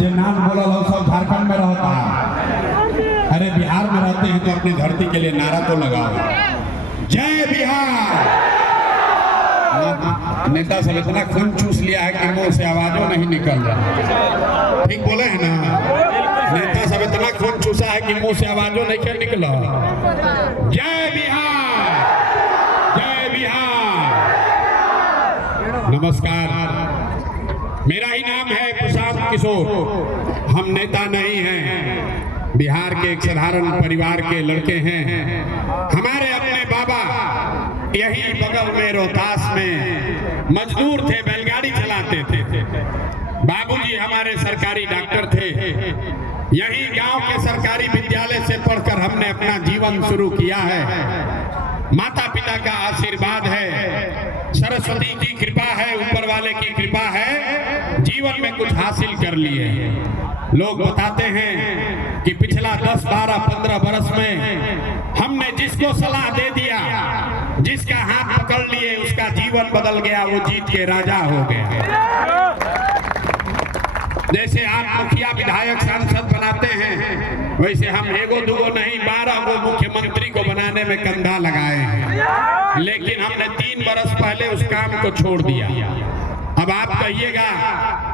जो नाम बोला लोग सब झारखंड में रहता है, अरे बिहार में रहते हैं तो अपनी धरती के लिए नारा तो लगाओ, जय बिहार। नेता सब इतना खून चूस लिया है कि मुंह से आवाजों नहीं निकल रहा। ठीक बोले हैं ना? नेता सब इतना खून चूसा है कि मुंह से आवाजों नहीं निकला। जय बिहार, जय बिहार। नमस्कार, मेरा ही नाम है प्रशांत किशोर। हम नेता नहीं हैं, बिहार के एक साधारण परिवार के लड़के हैं। हमारे अपने बाबा यही बगल में रोहतास में मजदूर थे, बैलगाड़ी चलाते थे। बाबूजी हमारे सरकारी डॉक्टर थे। यही गांव के सरकारी विद्यालय से पढ़कर हमने अपना जीवन शुरू किया है। माता पिता का आशीर्वाद है, सरस्वती की कृपा है, ऊपर वाले की कृपा है, जीवन में कुछ हासिल कर लिए। लोग बताते हैं कि पिछला 10, 12, 15 बरस में हमने जिसको सलाह दे दिया, जिसका हाथ पकड़ लिए, उसका जीवन बदल गया, वो जीत के राजा हो गया। जैसे आप मुखिया विधायक सांसद बनाते हैं, वैसे हम एगो दुगो नहीं 12 गो मुख्यमंत्री को बनाने में कंधा लगाए हैं। लेकिन हमने 3 बरस पहले उस काम को छोड़ दिया। अब आप कहिएगा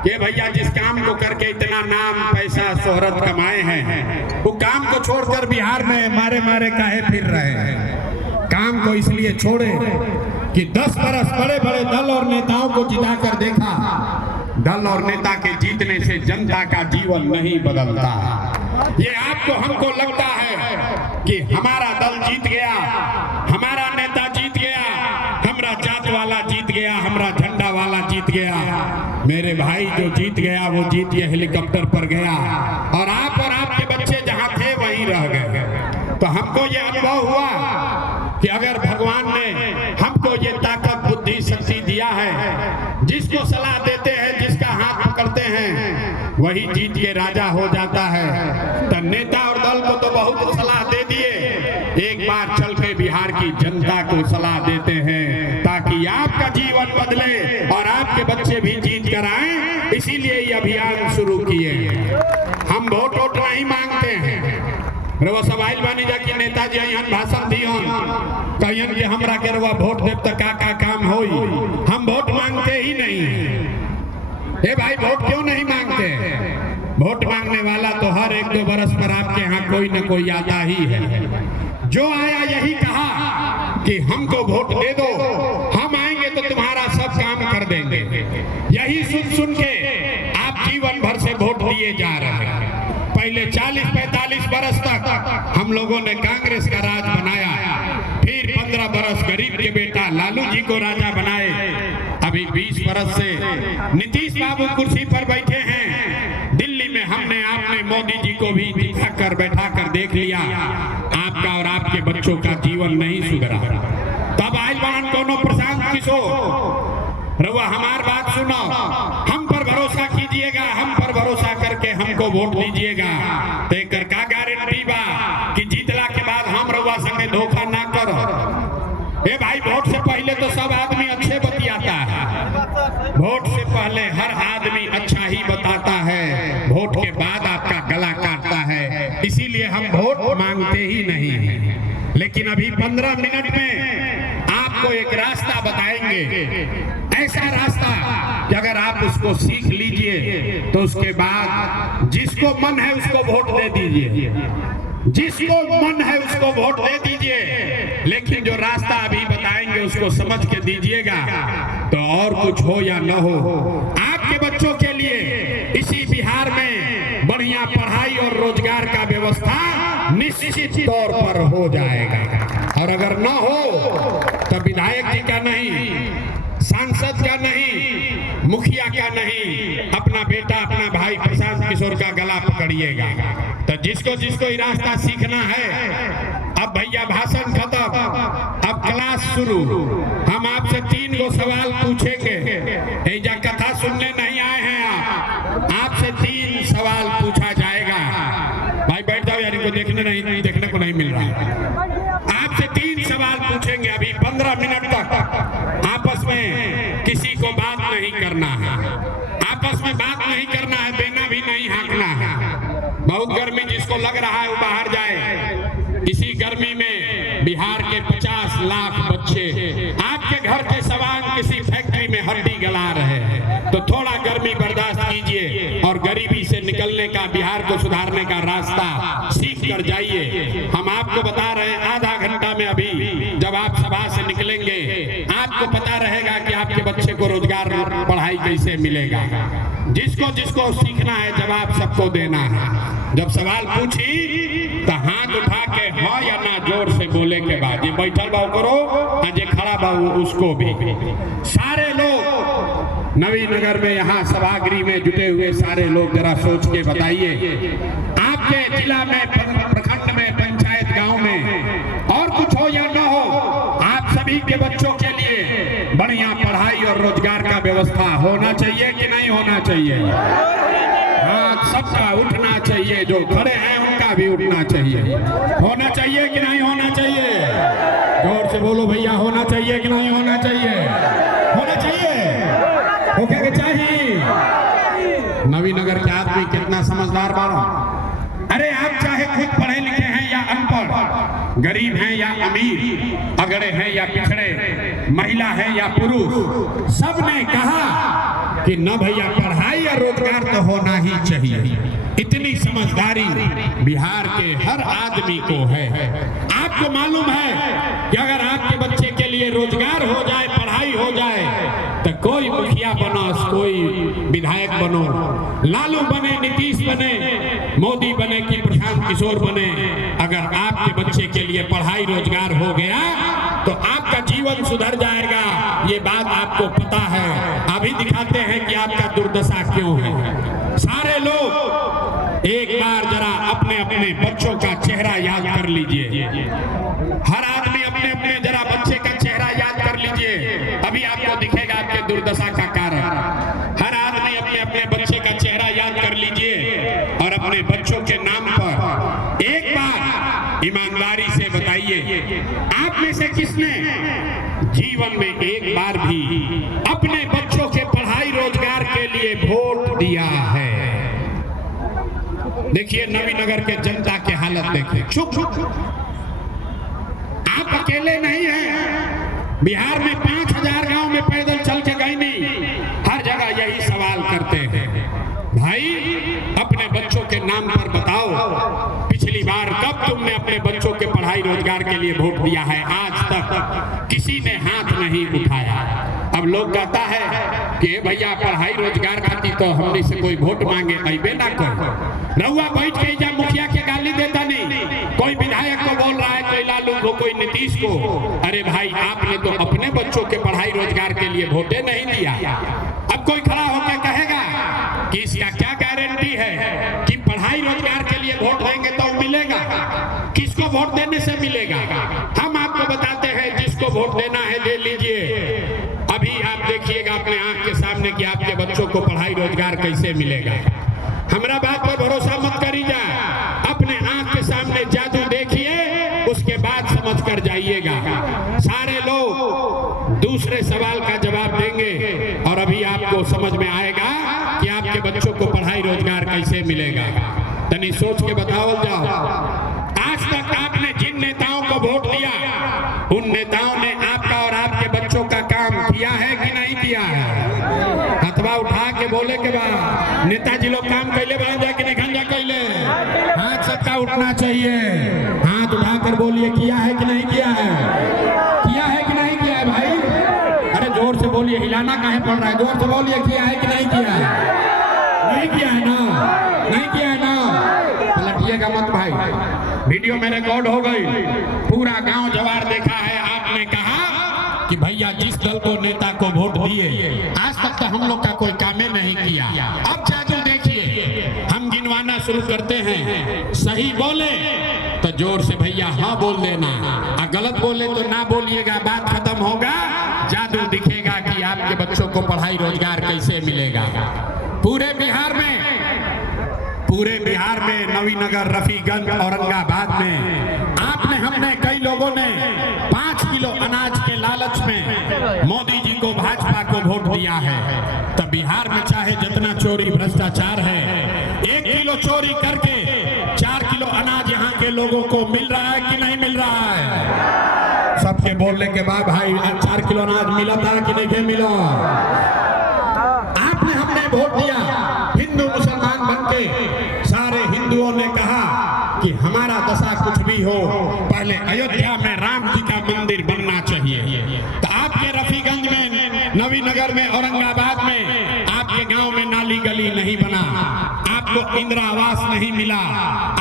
कि भैया जिस काम को करके इतना नाम पैसा शोहरत कमाए हैं, वो काम को छोड़कर बिहार में मारे मारे काहे फिर रहे हैं? काम को इसलिए छोड़े कि 10 बरस बड़े बड़े दल और नेताओं को जिताकर देखा। दल और नेता के जीतने से जनता का जीवन नहीं बदलता। ये आपको हमको लगता है कि हमारा दल जीत गया, हमारा नेता जीत गया, हमारा जात वाला जीत गया, हमारा झंडा वाला जीत गया। मेरे भाई जो जीत गया वो जीत के हेलीकॉप्टर पर गया, और आप और आपके बच्चे जहां थे वहीं रह गए। तो हमको ये अनुभव हुआ कि अगर भगवान ने हमको ये ताकत बुद्धि शक्ति दिया है, जिसको सलाह देते हैं, जिसका हाथ पकड़ते हैं, वही जीत के राजा हो जाता है। तो नेता और दल को तो बहुत सलाह दे दिए, एक बार चल के बिहार की जनता को सलाह देते हैं ताकि आपका जीवन बदले और आपके बच्चे भी जीत कर आए। इसीलिए ये अभियान शुरू किए। हम वोट वोट नहीं मांगते हैं। रवा सवाल बानी जा कि नेताजी यहाँ भाषण दियोन कहियन कि हमरा के रवा वोट देव तो का काम होई। हम वोट मांगते ही नहीं। ए भाई, वोट क्यों नहीं मांगते? वोट मांगने वाला तो हर 1-2 बरस पर आपके यहाँ कोई न कोई आता ही है। जो आया यही कहा कि हमको वोट दे दो, हम आएंगे तो तुम्हारा सब काम कर देंगे। यही सुन सुन के आप जीवन भर से वोट दिए जा रहे हैं। पहले 40-45 बरस तक हम लोगों ने कांग्रेस का राज बनाया, फिर 15 बरस गरीब के बेटा लालू जी को राजा बनाए। अभी 20 बरस से नीतीश बाबू कुर्सी पर बैठे हैं। दिल्ली में हमने आपने मोदी जी को भी बैठा कर देख लिया, आपका और आपके बच्चों का जीवन नहीं सुधरा। तब आज बान कोनो प्रशांत किशोर रवा हमार बात सुनो, हम पर भरोसा कीजिएगा, हम पर भरोसा करके हमको वोट दीजिएगा। तेकर का गारंटी बा कि जीतला के बाद हम रवा संगे धोखा ना करो। ए भाई, वोट से पहले तो सब आदमी अच्छे बतियाता है, वोट से पहले हर आदमी अच्छा ही बताता है, वोट के बाद आपका गला काटता है। इसीलिए हम वोट मांगते ही नहीं हैं। लेकिन अभी 15 मिनट में आपको एक रास्ता बताएंगे, ऐसा रास्ता कि अगर आप उसको सीख लीजिए तो उसके बाद जिसको मन है उसको वोट दे दीजिए, जिसको मन है उसको वोट दे दीजिए। लेकिन जो रास्ता अभी बताएंगे उसको समझ के दीजिएगा, तो और कुछ हो या न हो, आपके बच्चों के लिए इसी बिहार में बढ़िया पढ़ाई और रोजगार का व्यवस्था निश्चित तौर पर हो जाएगा। और अगर न हो तो विधायक जी का नहीं, सांसद का नहीं, मुखिया का नहीं, अपना बेटा अपना भाई प्रशांत किशोर का गला पकड़िएगा। तो जिसको जिसको ये रास्ता सीखना है, अब भैया भाषण खत्म, अब क्लास शुरू। हम आपसे 3 गो सवाल पूछेंगे। ऐजा कथा सुनने नहीं आए हैं आप, आपसे 3 सवाल पूछा जाएगा। भाई बैठ जाओ यार, इनको देखने को नहीं मिल रहा है। आपसे 3 सवाल पूछेंगे। अभी 15 मिनट तक आपस में किसी को बात नहीं करना है, आपस में बात नहीं करना है, देना भी नहीं है। जिसको लग रहा है वो बाहर जाए। इसी गर्मी में बिहार के 50 लाख बच्चे आपके घर के सवांग किसी फैक्ट्री में हड्डी गला रहे हैं, तो थोड़ा गर्मी बर्दाश्त कीजिए और गरीबी से निकलने का, बिहार को सुधारने का रास्ता सीख कर जाइए। हम आपको बता रहे हैं, आधा घंटा में अभी जब आप सभा से निकलेंगे आपको पता रहेगा कि आपके बच्चे को रोजगार, पढ़ाई कैसे मिलेगा। जिसको जिसको सीखना है जवाब सबको देना है। जब सवाल पूछी तो हाथ उठा के हाँ या ना जोर से बोले के बाद, ये बैठल बाबू करो, जे खड़ा बाबू उसको भी। सारे लोग नवीनगर में यहाँ सभागृह में जुटे हुए सारे लोग जरा सोच के बताइए, आपके जिला में, प्रखंड में, पंचायत, गांव में और कुछ हो या न हो, आप सभी के बच्चों के लिए बढ़िया पढ़ाई और रोजगार का व्यवस्था होना चाहिए कि नहीं होना चाहिए? हाथ सबका उठना चाहिए, जो खड़े हैं उनका भी उठना चाहिए। होना चाहिए कि नहीं होना चाहिए? जोर से बोलो भैया, होना चाहिए कि नहीं होना चाहिए? होना चाहिए, होके चाहिए। नवीनगर के आदमी कितना समझदार बारो। अरे आप चाहे खुद पढ़े लिखे हैं या अनपढ़, गरीब हैं या अमीर, अगड़े हैं या पिछड़े, महिला है या पुरुष, सबने कहा कि न भैया पढ़ाई या रोजगार तो होना ही चाहिए। इतनी समझदारी बिहार के हर आदमी को है। आपको मालूम है कि अगर आपके बच्चे के लिए रोजगार हो जाए, पढ़ाई हो जाए, तो कोई मुखिया बनो, कोई विधायक बनो, लालू बने, नीतीश बने, मोदी बने कि प्रशांत किशोर बने, अगर आपके बच्चे के लिए पढ़ाई रोजगार हो गया तो आपका जीवन सुधर जाएगा। ये बात आपको पता है। अभी दिखाते हैं कि आपका दुर्दशा क्यों है। सारे लोग एक बार जरा अपने अपने बच्चों का चेहरा याद कर लीजिए। हर आदमी अपने अपने जरा बच्चे का चेहरा याद कर लीजिए, अभी आपको दिखेगा आपके दुर्दशा का कारण। हर आदमी अपने अपने बच्चे का चेहरा याद कर लीजिए और अपने बच्चों के नाम पर एक बार ईमानदारी से बताइए, आप में से किसने जीवन में एक बार भी अपने बच्चों के पढ़ाई रोजगार के लिए वोट दिया है? देखिए नवीनगर के जनता की हालत देखिए। चुप, आप अकेले नहीं हैं। बिहार में 5000 गांव में पैदल चल के गए नहीं, हर जगह यही सवाल करते हैं, भाई अपने बच्चों के नाम पर बताओ, पिछली बार कब तुमने अपने बच्चों के पढ़ाई रोजगार के लिए वोट दिया है? आज तक किसी ने हाथ नहीं उठाया। अब लोग कहता है कि भैया पढ़ाई रोजगार खाती तो हमने से कोई वोट मांगे, अबे ना कोई रहुआ बैठ के जा मुखिया के गाली देता नहीं, कोई विधायक को बोल रहा है, कोई लालू को, कोई नीतीश को। अरे भाई आपने तो अपने बच्चों के पढ़ाई रोजगार के लिए वोटे नहीं दिया। अब कोई खड़ा होकर कहेगा कि इसका क्या गारंटी है कि पढ़ाई रोजगार के लिए वोट देंगे तो मिलेगा? किसको वोट देने से मिलेगा? हम आपको बताते हैं, जिसको वोट देना है दे लीजिए। अभी आप देखिएगा अपने आंख के सामने कि आपके बच्चों को पढ़ाई रोजगार कैसे मिलेगा। हमारा बात पर भरोसा मत करिएगा, अपने आंख के सामने जादू देखिए, उसके बाद समझ कर जाइएगा। सारे लोग दूसरे सवाल का जवाब देंगे और अभी आपको समझ में आएगा कि आपके बच्चों को पढ़ाई रोजगार कैसे मिलेगा। तनी सोच के बताओ जाओ, आज तक आपने जिन नेताओं को वोट दिया, उन नेताओं ने आपका और आपके बच्चों का काम किया है कि नहीं किया है? हथवा उठा के बोले के बाद नेताजी लोग काम कैले बना जाके नहीं जा कैले, हाथ सबका उठना चाहिए। हाथ उठाकर बोलिए, किया है कि नहीं किया है? किया है कि नहीं किया है भाई? अरे जोर से बोलिए, हिलाना काहे पड़ रहा है? जोर से बोलिए, किया है कि नहीं किया है? नहीं किया है ना? नहीं किया है ना? पलटिएगा मत भाई, वीडियो में रिकॉर्ड हो गई, पूरा गांव जवार देखा है। आपने कहा कि भैया जिस दल को नेता को वोट दिए, आज तक तो हम लोग का कोई काम नहीं किया। अब जादू देखिए, हम गिनवाना शुरू करते हैं, सही बोले तो जोर से भैया हाँ बोल देना, और गलत बोले तो ना बोलिएगा, बात खत्म होगा। जादू दिखेगा कि आपके बच्चों को पढ़ाई रोजगार कैसे मिलेगा। पूरे बिहार में नवीनगर, रफीगंज, औरंगाबाद में आपने, हमने, कई लोगों ने 5 किलो अनाज के लालच में मोदी जी को, भाजपा को वोट दिया है। तब बिहार में चाहे जितना चोरी भ्रष्टाचार है, 1 किलो चोरी करके 4 किलो लोगों को मिल रहा है कि नहीं मिल रहा है? सबके बोलने के बाद भाई 4 किलो अनाज मिला था कि नहीं मिला? आपने हमने वोट दिया, हिंदू मुसलमान बनके सारे हिंदुओं ने कहा कि हमारा दशा कुछ भी हो, पहले अयोध्या में राम जी का मंदिर बनना चाहिए। तो आपके रफीगंज में, नवीनगर में, औरंगाबाद में, आपके गांव में नाली गली नहीं बना, आपको इंदिरा आवास नहीं मिला,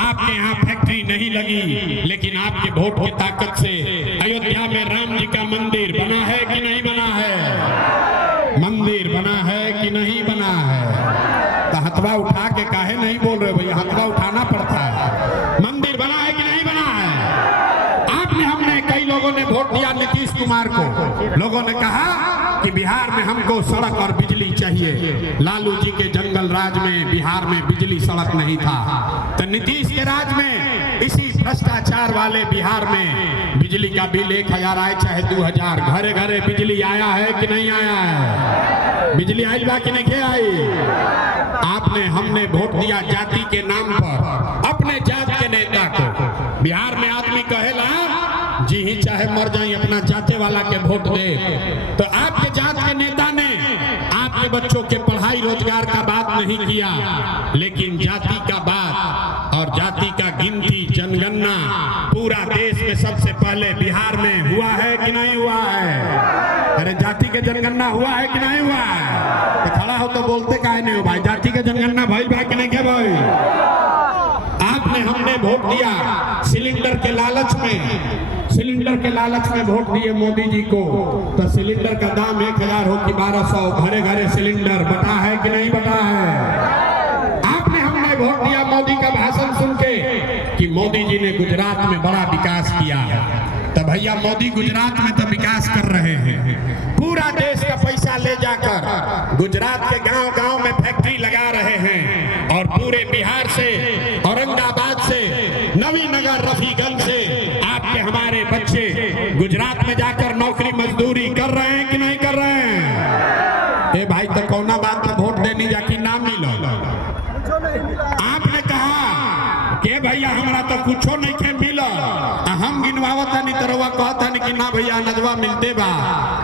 आपके यहाँ फैक्ट्री नहीं लगी, लेकिन आपके वोट की ताकत से अयोध्या में राम जी का मंदिर बना है कि नहीं बना है? मंदिर बना है कि नहीं बना है? तो हथवा उठा के काहे नहीं बोल रहे भैया? हथवा उठाना पड़ता है। मंदिर बना है कि नहीं बना है? आपने हमने कई लोगों ने वोट दिया नीतीश कुमार को। लोगों ने कहा कि बिहार में हमको सड़क और बिजली चाहिए। लालू जी के जंगल राज में बिहार में बिजली सड़क नहीं था, तो नीतीश के राज में इसी भ्रष्टाचार वाले बिहार में बिजली का बिल 1000 आए चाहे 2000, घरे घरे बिजली आया है कि नहीं आया है? बिजली आई बा कि नहीं आई? आपने हमने वोट दिया जाति के नाम पर, अपने जात के नेता को। बिहार में आदमी कहेला जी ही चाहे मर जाए अपना जाते वाला के वोट दे, तो आपके जात के नेता ने आपके बच्चों के पढ़ाई रोजगार का बात नहीं किया, लेकिन जाति का बात और जाति का गिनती जनगणना पूरा देश में सबसे पहले बिहार में हुआ है कि नहीं हुआ है? अरे जाति के जनगणना हुआ है कि नहीं हुआ है? तो खड़ा हो तो बोलते काहे नहीं हो भाई? जाति के जनगणना भइल बा कि नहीं के भाई? आपने हमने वोट दिया सिलेंडर के लालच में, सिलेंडर के लालच में वोट दिए मोदी जी को, तो सिलेंडर का दाम 1000 हो कि 1200, घरे घरे सिलेंडर बटा है कि नहीं बटा है? आपने हमने वोट दिया मोदी का भाषण सुन के कि मोदी जी ने गुजरात में बड़ा विकास किया है। तो भैया मोदी गुजरात में तो विकास कर रहे हैं, पूरा देश का पैसा ले जाकर गुजरात के गांव गांव में फैक्ट्री लगा रहे हैं, और पूरे बिहार से, औरंगाबाद से, नवीनगर, रफीगंज से आपके हमारे बच्चे गुजरात में जाकर नौकरी मजदूरी कर रहे हैं कि नहीं कर रहे हैं? ए भाई तो कौना बात में वोट देनी जाके नाम मिलो। आपने कहा कि भैया हमारा तो कुछो नहीं के मिला, हम गिनवावत नहीं तरवा कहता नहीं कि ना भैया नजवा मिलते बा,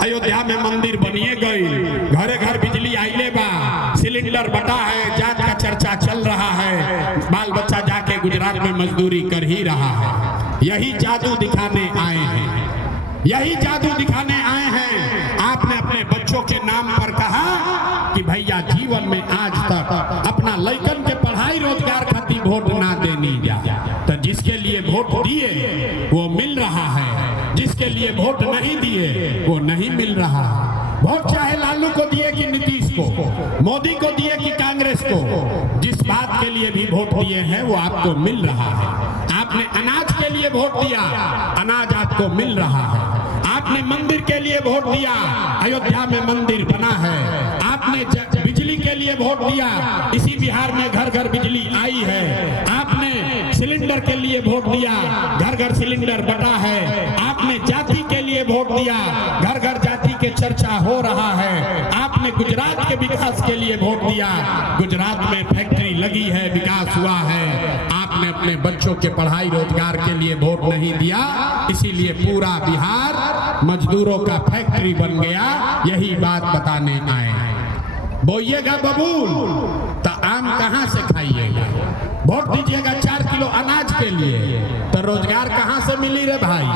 अयोध्या में मंदिर बनिए गई, घरे घर बिजली आइले बा, सिलेंडर बटा है, जात का चर्चा चल रहा है, बाल बच्चा जाके गुजरात में मजदूरी कर ही रहा है। यही जादू दिखाने आए हैं, यही जादू दिखाने आए हैं। आपने अपने बच्चों के नाम पर कहा कि भैया जीवन में आज तक अपना लड़कन के पढ़ाई रोजगार खातिर वोट ना देनी जा, तो जिसके लिए वोट दिए वो मिल रहा है, जिसके लिए वोट नहीं दिए वो नहीं मिल रहा है। वोट चाहे लालू को दिए कि नीतीश को, मोदी को दिए कि कांग्रेस को, जिस बात के लिए भी वोट दिए हैं वो आपको मिल रहा है। आपने अनाज के लिए वोट दिया, अनाज आपको मिल रहा है। आपने मंदिर के लिए वोट दिया, अयोध्या में मंदिर बना है। आपने बिजली के लिए वोट दिया, इसी बिहार में घर घर बिजली आई है। आपने सिलेंडर के लिए वोट दिया, घर घर सिलेंडर बटा है। आपने जाति के लिए वोट दिया, घर घर जाति के चर्चा हो रहा है। आपने गुजरात के विकास के लिए वोट दिया, गुजरात में फैक्ट्री लगी है, विकास हुआ है। आपने अपने बच्चों के पढ़ाई रोजगार के लिए वोट नहीं दिया, इसीलिए पूरा बिहार मजदूरों का फैक्ट्री बन गया। यही बात बताने आए हैं। बोइएगा बबूल तो आम कहाँ से खाइएगा? वोट दीजिएगा 4 किलो अनाज के लिए, तो रोजगार कहाँ से मिली रे भाई?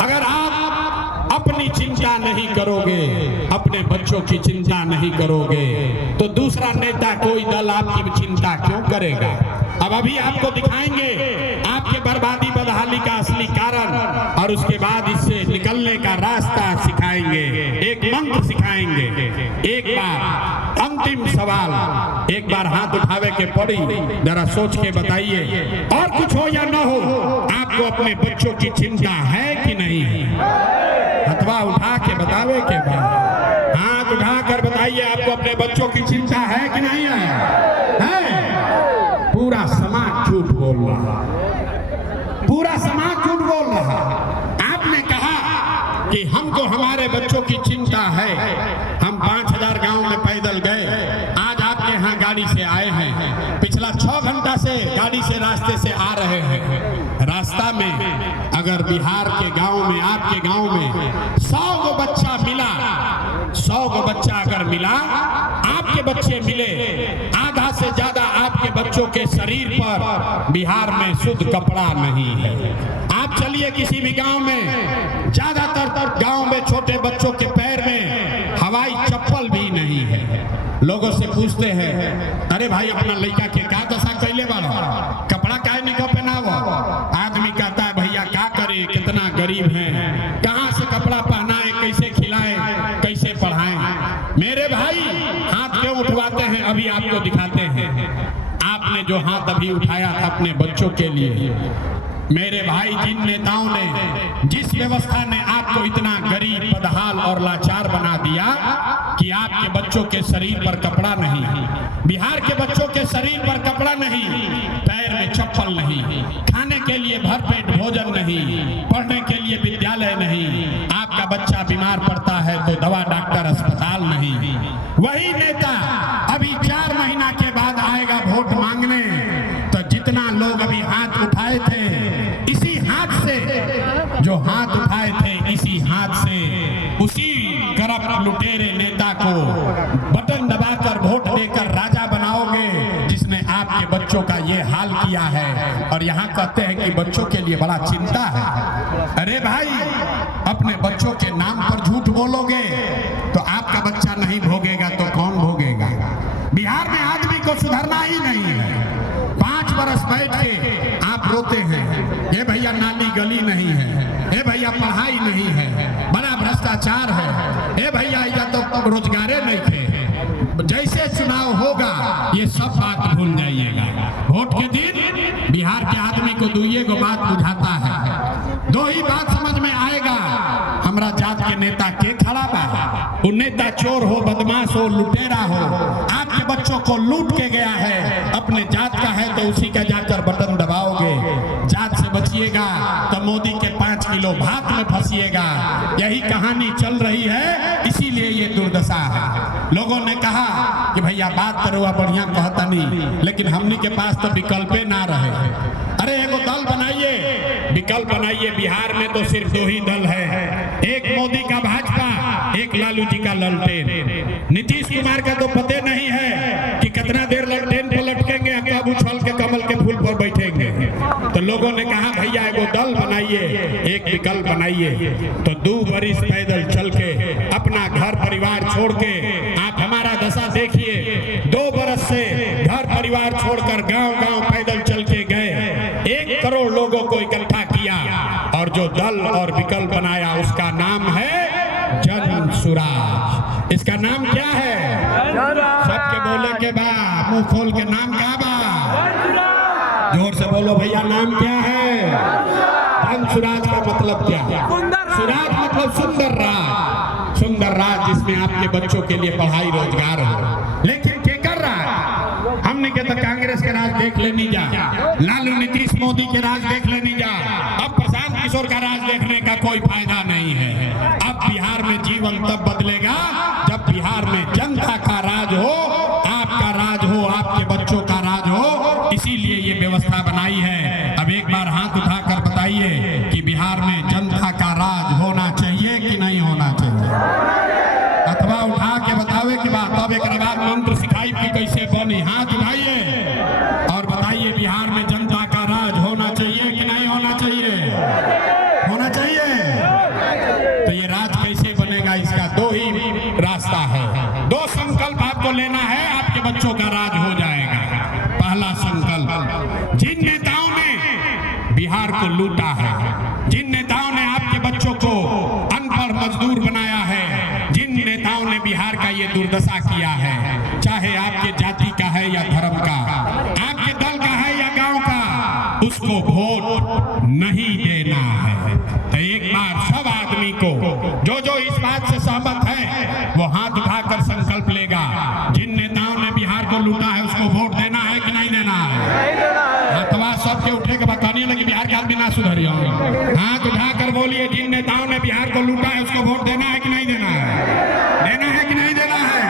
अगर आप अपनी चिंता नहीं करोगे, अपने बच्चों की चिंता नहीं करोगे, तो दूसरा नेता कोई दल आपकी चिंता क्यों करेगा? अब अभी आपको दिखाएंगे आपके बर्बादी बदहाली का असली कारण, और उसके बाद इससे निकलने का रास्ता सिखाएंगे, एक मंत्र सिखाएंगे। एक बार अंतिम सवाल, एक बार हाथ उठावे के पड़ी, जरा सोच के बताइए, और कुछ हो या न हो, आपको अपने बच्चों की चिंता है कि नहीं? हथवा उठा के बतावे के बाद हाथ उठा कर बताइए, आपको अपने बच्चों की चिंता है कि नहीं है? पूरा समाज झूठ बोल रहा, पूरा समाज झूठ बोल रहा। आपने कहा कि हमको हमारे बच्चों की चिंता है, हम 5000 गांव में पैदल गए, आज आपके यहाँ गाड़ी से आए हैं, पिछला 6 घंटा से गाड़ी से रास्ते से आ रहे हैं। रास्ता में अगर बिहार के गांव में, आपके गांव में 100 गो बच्चा मिला, 100 गो बच्चा अगर मिला, आपके बच्चे मिले, आधा से ज्यादा आपके बच्चों के शरीर पर बिहार में शुद्ध कपड़ा नहीं है। आप चलिए किसी भी गांव में, ज्यादातर गांव में छोटे बच्चों के पैर में हवाई चप्पल भी नहीं है। लोगों से पूछते हैं, अरे भाई अपना लड़का के का दशा कैले बाड़ो, कपड़ा काहे नहीं पहनावो? आदमी कहता है भैया क्या करे, कितना गरीब है, कहाँ से कपड़ा पहनाए, कैसे खिलाए, कैसे पढ़ाएं। मेरे भाई हाथ क्यों उठवाते हैं? अभी आपको दिखाते हैं। आपने जो हाथ अभी उठाया था अपने बच्चों के लिए, मेरे भाई, जिन नेताओं ने, जिस व्यवस्था ने आपको इतना गरीब, बदहाल और लाचार बना दिया कि आपके बच्चों के शरीर पर कपड़ा नहीं, बिहार के बच्चों के शरीर पर कपड़ा नहीं, पैर में चप्पल नहीं, खाने के लिए भरपेट भोजन नहीं, पढ़ने के लिए विद्यालय नहीं, आपका बच्चा बीमार पड़ता है तो दवा डॉक्टर अस्पताल नहीं। वही नेता अभी 4 महीना के बाद आएगा वोट मांगने, तो जितना लोग अभी हाथ उठाए थे, इसी हाथ से, जो हाथ उठाए थे, इसी हाथ से उसी करप्ट लुटेरे नेता को बटन दबाकर वोट देकर राजा बनाओगे, जिसने आपके बच्चों का ये हाल किया है। और यहाँ कहते हैं कि बच्चों के लिए बड़ा चिंता है। अरे भाई, अपने बच्चों के नाम पर झूठ बोलोगे तो आपका बच्चा नहीं भोगेगा तो कौन भोगेगा? बिहार में आदमी को सुधरना ही नहीं है। 5 बरस बैठ के आप रोते हैं, ये भैया नाली गली नहीं है, ये भैया पढ़ाई नहीं है, बड़ा भ्रष्टाचार है, ये भैया या तो रोजगारे नहीं थे। जैसे चुनाव होगा ये सब बात भूल जाइएगा। वोट के दिन बिहार के आदमी को 2 बात बुझाता है, 2 ही बात समझ में आएगा। हमरा जात के नेता के खड़ा बा, वो नेता चोर हो, बदमाश हो, लुटेरा हो, आपके बच्चों को लूट के गया है, अपने जात का है तो उसी का जाकर बटन दबाओगे। जात से बचिएगा तो मोदी के 5 किलो भात में फंसिएगा। यही कहानी चल रही है, इसीलिए ये दुर्दशा है। लोगों ने कहा कि भैया बात करो, बढ़िया कहता नहीं, लेकिन हमने के पास तो विकल्पे ना रहे। अरे एगो दल बनाइए, विकल्प बनाइए। बिहार में तो सिर्फ 2 ही दल है, एक मोदी का भाजपा, एक लालू जी का ललटेन। नीतीश कुमार का तो पते नहीं है कि कितना देर ललटेन पे लटकेंगे, कब उछल के कमल के फूल पर बैठेंगे। तो लोगों ने कहा भैया एगो दल बनाइए, एक विकल्प बनाइए। तो 2 बरिस पैदल चल के, अपना घर परिवार छोड़ के, आप हमारा दशा देखिए, 2 बरस से घर परिवार छोड़कर गांव-गांव पैदल चल के गए, 1 करोड़ लोगों को इकट्ठा किया, और जो दल और विकल्प बनाया उसका नाम है जन सुराज। इसका नाम क्या है? सबके बोले के बा, मुंह खोल के नाम क्या बा? जोर से बोलो भैया, नाम क्या है? जन सुराज का मतलब क्या है? सुराज मतलब सुंदर राज, सुंदर राज जिसमें आपके बच्चों के लिए पढ़ाई रोजगार हो। लेकिन क्या कर रहा है? हमने के तो कांग्रेस के राज देख लेनी जा, लालू नीतीश मोदी के राज देख लेनी जा, अब प्रशांत किशोर का राज देखने का कोई फायदा नहीं है। अब बिहार में जीवन तब बदलेगा जब बिहार में जनता का राज हो, आपका राज हो, आपके बच्चों का राज हो। इसीलिए ये व्यवस्था बनाई है। अब एक बार हाथ उठाकर बताइए कि बिहार में जनता का राज होना चाहिए कि नहीं होना चाहिए? अथवा उठा के बतावे के बाद तब एक बाद मंत्र सिखाई कि कैसे बनी। हाथ उठाइए और बताइए, बिहार में जनता का राज होना चाहिए कि नहीं होना चाहिए? होना चाहिए। तो ये राज कैसे बनेगा? इसका 2 ही रास्ता है, 2 संकल्प आपको लेना है, आपके बच्चों का राज हो जाएगा। पहला संकल्प, जिन नेताओं ने बिहार को लूटा है, जिन नेताओं ने आपके बच्चों को अनपढ़ मजदूर बनाया है, जिन नेताओं ने बिहार का ये दुर्दशा किया है, चाहे आपके जाति का है या धर्म का, आपके दल का है या गांव का, उसको वोट नहीं देना है। तो एक बार सब आदमी को, जो इस बात से सहमत है, वो हाथ उठाकर संकल्प लेगा। जिन नेताओं ने बिहार को लूटा है उसको वोट देना है कि नहीं देना है? अथवा सबके उठे के बाद कहने लगे बिहार के आदमी ना सुधरियो। हाथ उठाकर बोलिए, जिन नेताओं ने बिहार को लूटा है उसको वोट देना है कि नहीं देना है? देना है कि नहीं देना है?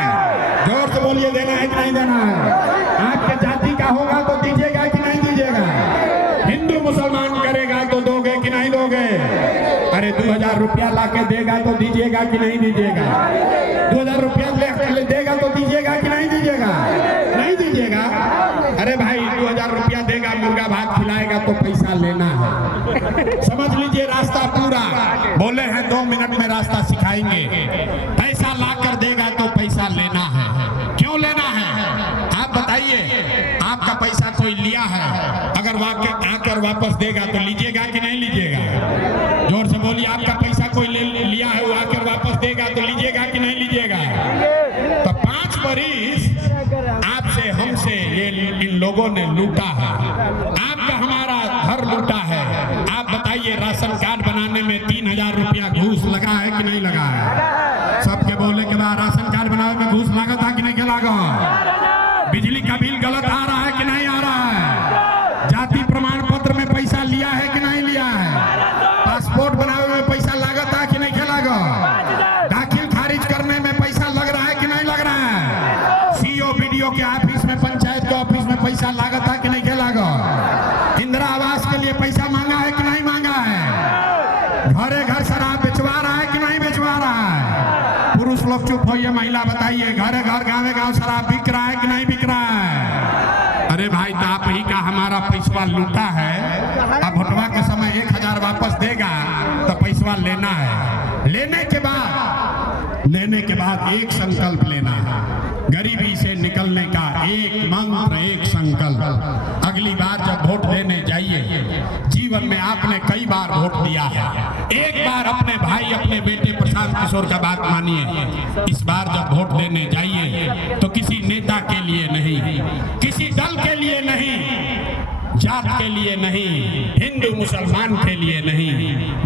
जोर से बोलिए, देना है कि नहीं देना है? आपके जाति का होगा तो दीजिएगा कि नहीं दीजिएगा? हिंदू मुसलमान करेगा देगा तो दीजिएगा कि नहीं दीजिएगा? 2000 रुपया देगा तो दीजिएगा कि नहीं दीजिएगा? नहीं दीजिएगा। अरे भाई 2000 रुपया देगा, मुर्गा भात खिलाएगा तो पैसा लेना है। समझ लीजिए रास्ता पूरा। बोले हैं 2 मिनट में रास्ता सिखाएंगे। पैसा ला कर देगा तो पैसा लेना है। क्यों लेना है आप बताइए? आपका पैसा कोई लिया है, अगर आकर वापस देगा तो लीजिएगा कि नहीं लीजिएगा? जोर से बोलिए। आपका पैसा कोई लिया है, वो आकर वापस देगा तो लीजिएगा कि नहीं लीजिएगा? तो 5 बरिस आपसे हमसे ये इन लोगों ने लूटा है। आपका हमारा घर लूटा है। आप बताइए राशन कार्ड बनाने में 3000 रुपया घूस लगा है कि नहीं लगा है? सबके बोले के बाद राशन कार्ड बनाने में घूस लगा था कि नहीं लगा? बिजली का बिल गलत आ रहा है कि नहीं आ रहा है? जाति प्रमाण पत्र में पैसा लिया है कि नहीं लिया है? पासपोर्ट बनाने में पैसा लगा था कि नहीं लगा? दाखिल खारिज करने में पैसा लग रहा है कि नहीं लग रहा है? सीओ बीडीओ के ऑफिस में, पंचायत के ऑफिस में पैसा लगा था कि नहीं लगा? इंदिरा आवास के लिए पैसा मांगा है कि नहीं मांगा है? घरे घर शराब बेचवा रहा है कि नहीं बेचवा रहा है? पुरुष लोग चुप होइए, महिला बताइए, घरे घर गाँव गाँव शराब बिक रहा है कि नहीं बिक रहा है? अरे भाई तो आप ही का हमारा पैसा लूटा है। अब भोटवा के समय 1000 वापस देगा तो पैसा लेना है। लेने के बाद एक संकल्प लेना है, गरीबी से निकलने का एक मंत्र, एक संकल्प। अगली बार जब वोट देने जाइए, जीवन में आपने कई बार वोट दिया है, एक बार अपने भाई अपने बेटे प्रशांत किशोर का बात मानिए। इस बार जब वोट देने जाइए तो किसी नेता के लिए नहीं, किसी दल के लिए नहीं, जात के लिए नहीं, हिंदू मुसलमान के लिए नहीं,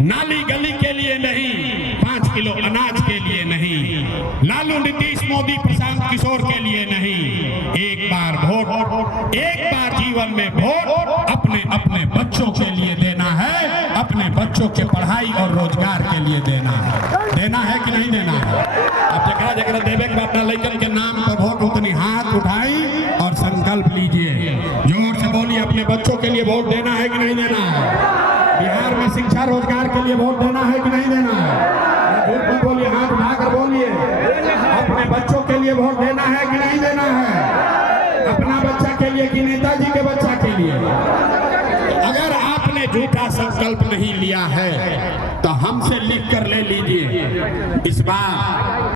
नाली गली के लिए नहीं, 5 किलो अनाज के लिए नहीं, लालू नीतीश मोदी प्रशांत किशोर के लिए नहीं। एक बार वोट, एक बार जीवन में वोट अपने अपने बच्चों के लिए देना है, अपने बच्चों के पढ़ाई और रोजगार के लिए देना है। देना है कि नहीं देना है? अब जकरा जकरा देवे के अपना लड़कन के नाम पर वोट उतनी हाथ उठाई और संकल्प लीजिए। जोर से बोलिए, अपने बच्चों के लिए वोट देना है कि नहीं देना है? बिहार में शिक्षा रोजगार के लिए वोट देना है कि नहीं देना है? झूठ मत बोलिए, हाथ उठाकर बोलिए। अपने बच्चों के लिए वोट देना है कि नहीं देना है? अपना बच्चा के लिए कि नेताजी के बच्चा के लिए? अगर आपने झूठा संकल्प नहीं लिया है तो हमसे लिख कर ले लीजिए। इस बार